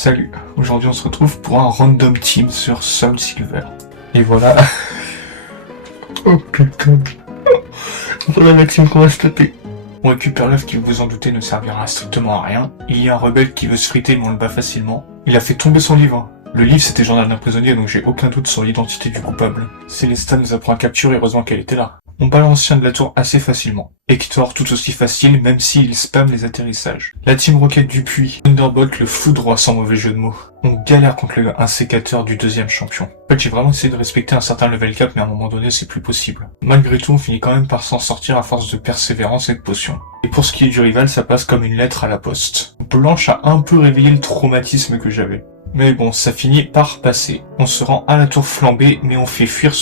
Salut, aujourd'hui on se retrouve pour un random team sur Soul Silver. Et voilà. Oh putain. Voilà la team qu'on va se taper. On récupère l'œuf qui, vous en doutez, ne servira strictement à rien. Il y a un rebelle qui veut se friter mais on le bat facilement. Il a fait tomber son livre. Le livre c'était Journal d'un prisonnier donc j'ai aucun doute sur l'identité du coupable. Célesta nous apprend à capturer, heureusement qu'elle était là. On bat l'ancien de la tour assez facilement. Hector tout aussi facile même s'il spamme les atterrissages. La team Rocket du puits. Thunderbolt le foudroie sans mauvais jeu de mots. On galère contre un sécateur du deuxième champion. En fait j'ai vraiment essayé de respecter un certain level cap mais à un moment donné c'est plus possible. Malgré tout on finit quand même par s'en sortir à force de persévérance et de potions. Et pour ce qui est du rival ça passe comme une lettre à la poste. Blanche a un peu réveillé le traumatisme que j'avais. Mais bon, ça finit par passer. On se rend à la tour flambée, mais on fait fuir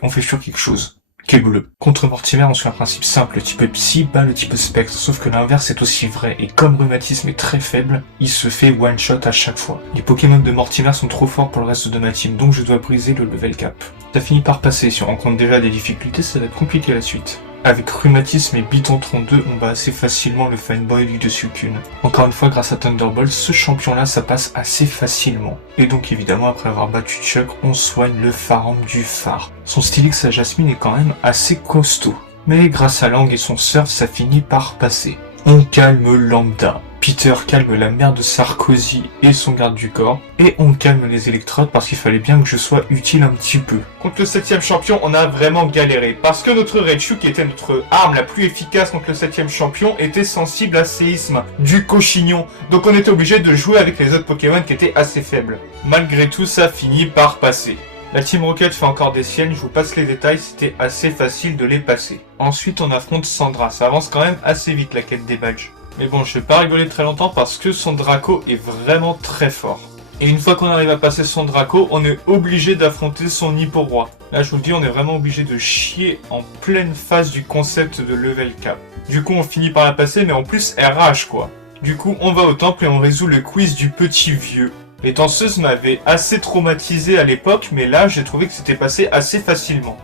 on fait fuir quelque chose, qui est bleu. Contre Mortimer, on suit un principe simple, le type Psy bat le type Spectre, sauf que l'inverse est aussi vrai, et comme Rhumatisme est très faible, il se fait one-shot à chaque fois. Les Pokémon de Mortimer sont trop forts pour le reste de ma team, donc je dois briser le level cap. Ça finit par passer, si on rencontre déjà des difficultés, ça va être compliqué la suite. Avec Rhumatisme et Bitantron 2, on bat assez facilement le fanboy du dessus qu'une. Encore une fois, grâce à Thunderbolt, ce champion-là, ça passe assez facilement. Et donc évidemment, après avoir battu Chuck, on soigne le Pharambe du phare. Son Stylix à Jasmine est quand même assez costaud. Mais grâce à Lang et son surf, ça finit par passer. On calme Lambda. Peter calme la mère de Sarkozy et son garde du corps. Et on calme les électrodes parce qu'il fallait bien que je sois utile un petit peu. Contre le 7ème champion, on a vraiment galéré. Parce que notre Raichu, qui était notre arme la plus efficace contre le 7ème champion, était sensible à séisme du cochignon. Donc on était obligé de jouer avec les autres Pokémon qui étaient assez faibles. Malgré tout, ça finit par passer. La Team Rocket fait encore des siennes, je vous passe les détails, c'était assez facile de les passer. Ensuite on affronte Sandra, ça avance quand même assez vite la quête des badges. Mais bon, je vais pas rigoler très longtemps parce que son Draco est vraiment très fort. Et une fois qu'on arrive à passer son Draco, on est obligé d'affronter son Hippo-Roi. Là je vous le dis, on est vraiment obligé de chier en pleine phase du concept de level cap. Du coup on finit par la passer, mais en plus elle rage quoi. Du coup on va au temple et on résout le quiz du petit vieux. Les danseuses m'avaient assez traumatisé à l'époque, mais là j'ai trouvé que c'était passé assez facilement.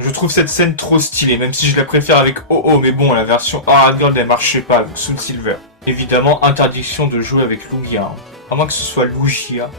Je trouve cette scène trop stylée, même si je la préfère avec Oh-Oh, mais bon, la version Hardgold elle marchait pas avec Soul Silver. Évidemment, interdiction de jouer avec Lugia, hein. À moins que ce soit Lugia,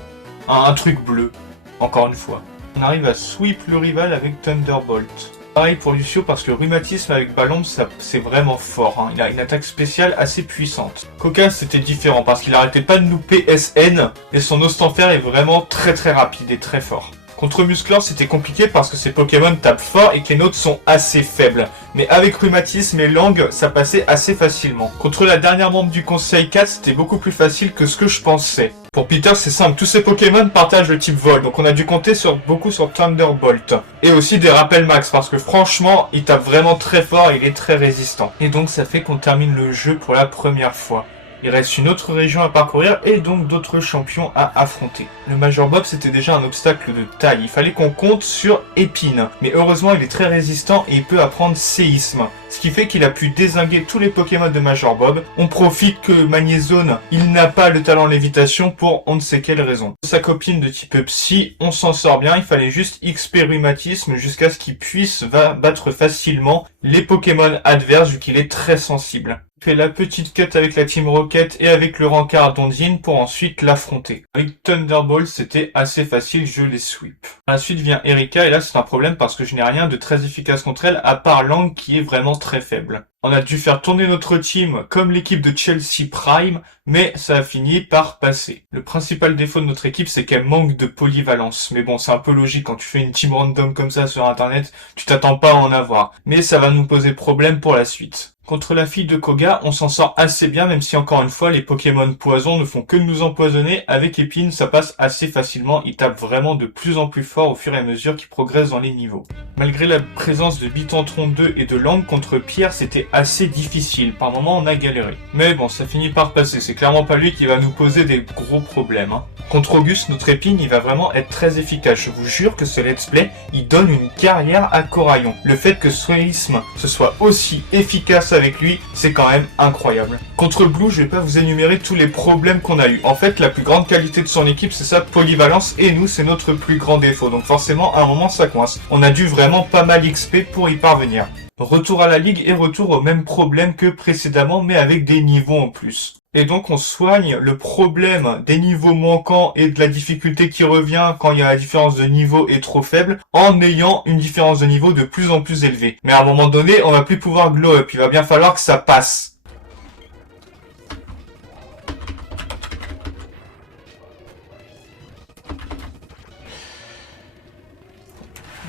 un truc bleu, encore une fois. On arrive à sweep le rival avec Thunderbolt. Pareil pour Lucio parce que Rhumatisme avec Ballon, c'est vraiment fort, hein. Il a une attaque spéciale assez puissante. Coca c'était différent parce qu'il arrêtait pas de nous PSN et son Ostenfer est vraiment très rapide et très fort. Contre Musclor, c'était compliqué parce que ces Pokémon tapent fort et que les nôtres sont assez faibles. Mais avec Rhumatisme et Lang, ça passait assez facilement. Contre la dernière membre du Conseil 4, c'était beaucoup plus facile que ce que je pensais. Pour Peter, c'est simple, tous ces Pokémon partagent le type vol, donc on a dû compter beaucoup sur Thunderbolt. Et aussi des rappels max, parce que franchement, il tape vraiment très fort et il est très résistant. Et donc ça fait qu'on termine le jeu pour la première fois. Il reste une autre région à parcourir et donc d'autres champions à affronter. Le Major Bob c'était déjà un obstacle de taille, il fallait qu'on compte sur Épine. Mais heureusement il est très résistant et il peut apprendre Séisme. Ce qui fait qu'il a pu dézinguer tous les Pokémon de Major Bob. On profite que Magnézone, il n'a pas le talent lévitation pour on ne sait quelle raison. Sa copine de type Psy, on s'en sort bien, il fallait juste XP Rhumatisme jusqu'à ce qu'il puisse battre facilement les Pokémon adverses vu qu'il est très sensible. Fait la petite quête avec la Team Rocket et avec le rencard d'Ondine pour ensuite l'affronter. Avec Thunderbolt, c'était assez facile, je les sweep. À la suite vient Erika et là c'est un problème parce que je n'ai rien de très efficace contre elle à part Lang qui est vraiment très faible. On a dû faire tourner notre team comme l'équipe de Chelsea Prime, mais ça a fini par passer. Le principal défaut de notre équipe, c'est qu'elle manque de polyvalence. Mais bon, c'est un peu logique quand tu fais une team random comme ça sur internet, tu t'attends pas à en avoir. Mais ça va nous poser problème pour la suite. Contre la fille de Koga, on s'en sort assez bien, même si encore une fois, les Pokémon poison ne font que de nous empoisonner. Avec Épine, ça passe assez facilement. Il tape vraiment de plus en plus fort au fur et à mesure qu'il progresse dans les niveaux. Malgré la présence de Bitantron 2 et de Langue contre Pierre, c'était assez difficile. Par moments, on a galéré. Mais bon, ça finit par passer. C'est clairement pas lui qui va nous poser des gros problèmes. Contre Auguste, notre Épine, il va vraiment être très efficace. Je vous jure que ce let's play, il donne une carrière à Coraillon. Le fait que Swérisme ce soit aussi efficace avec lui, c'est quand même incroyable. Contre Blue, je vais pas vous énumérer tous les problèmes qu'on a eu. En fait, la plus grande qualité de son équipe, c'est sa polyvalence, et nous, c'est notre plus grand défaut. Donc forcément, à un moment, ça coince. On a dû vraiment pas mal XP pour y parvenir. Retour à la ligue et retour au même problème que précédemment, mais avec des niveaux en plus. Et donc on soigne le problème des niveaux manquants et de la difficulté qui revient quand il y a la différence de niveau est trop faible, en ayant une différence de niveau de plus en plus élevée. Mais à un moment donné, on va plus pouvoir glow up, il va bien falloir que ça passe.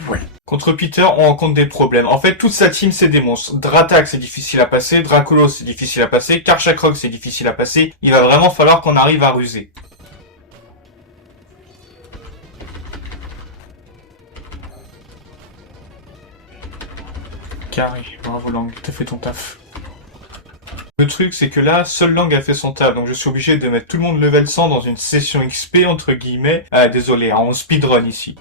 Ouais. Contre Peter, on rencontre des problèmes. En fait, toute sa team, c'est des monstres. Dratak, c'est difficile à passer. Draculos, c'est difficile à passer. Karchakrog, c'est difficile à passer. Il va vraiment falloir qu'on arrive à ruser. Carré, bravo Lang, t'as fait ton taf. Le truc, c'est que là, seul Lang a fait son taf, donc je suis obligé de mettre tout le monde level 100 dans une session XP, entre guillemets. Désolé, on speedrun ici.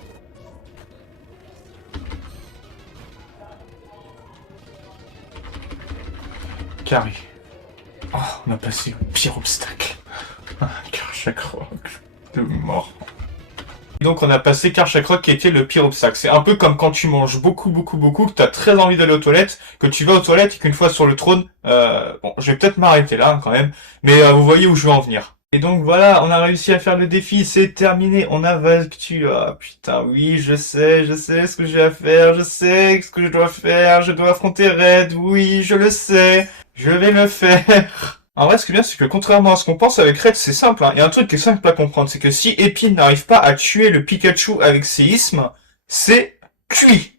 Carré. Oh, on a passé le pire obstacle. Karchakrog. De mort. Donc on a passé Karchakrog qui était le pire obstacle. C'est un peu comme quand tu manges beaucoup, que t'as très envie d'aller aux toilettes, que tu vas aux toilettes et qu'une fois sur le trône, bon, je vais peut-être m'arrêter là hein, quand même, mais vous voyez où je veux en venir. Et donc voilà, on a réussi à faire le défi, c'est terminé, on a vaincu. Ah putain, oui, je sais ce que j'ai à faire, je sais ce que je dois faire, je dois affronter Red, oui, je le sais, je vais le faire. En vrai, ce qui est bien, c'est que contrairement à ce qu'on pense avec Red, c'est simple, hein. Il y a un truc qui est simple à comprendre, c'est que si Épine n'arrive pas à tuer le Pikachu avec séisme, c'est cuit.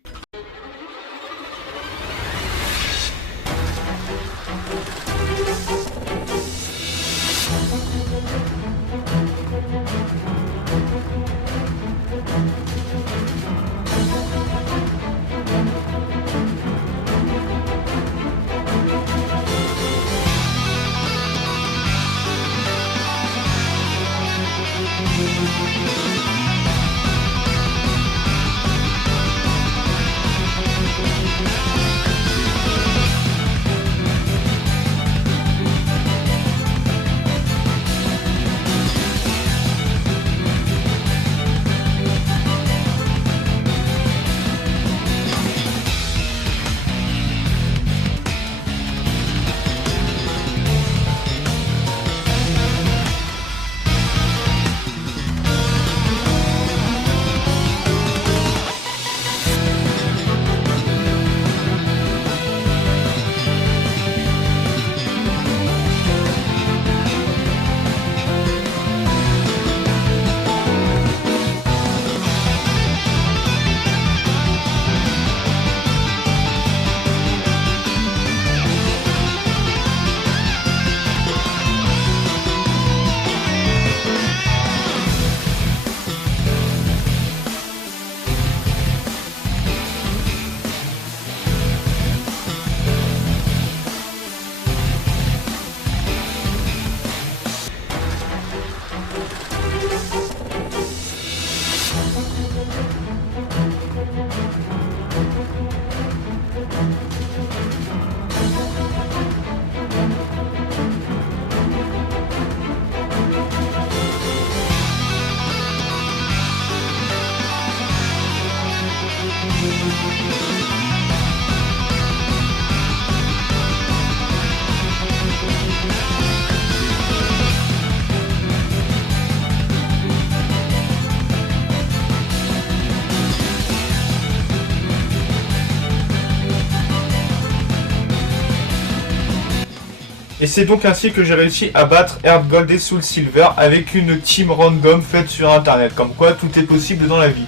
Et c'est donc ainsi que j'ai réussi à battre Herb Gold et Soul Silver avec une team random faite sur internet. Comme quoi tout est possible dans la vie.